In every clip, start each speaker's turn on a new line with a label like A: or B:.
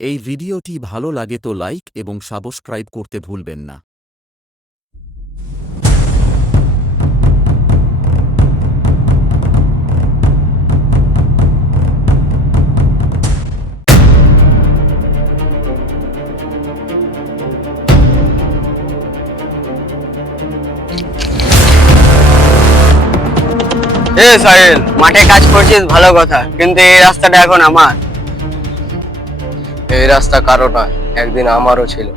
A: এই ভিডিওটি ভালো লাগে তো লাইক এবং সাবস্ক্রাইব করতে ভুলবেন না।
B: এ সাহেল, মাঠে কাজ করছিস, ভালো কথা। কিন্তু এই রাস্তাটা এখন আমার। এই রাস্তা কারও নয় একদিন আমারও ছিল।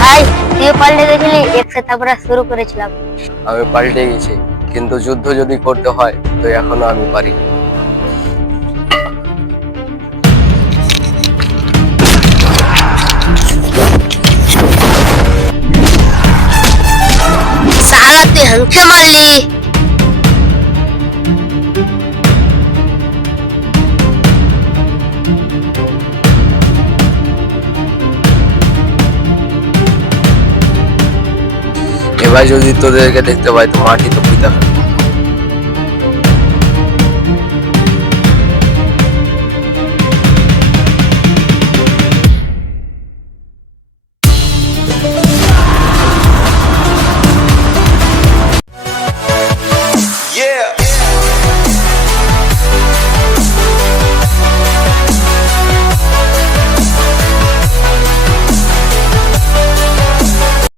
C: ভাই তুই পাল্টে গেছিলি একসাথে আমরা শুরু করেছিলাম।
B: আমি পাল্টে গেছি কিন্তু যুদ্ধ যদি করতে হয় তো এখনও আমি পারি
C: সারা তুই হামকে মারলি।
B: এবার যদি তোদেরকে দেখতে পাই তো মাটি তো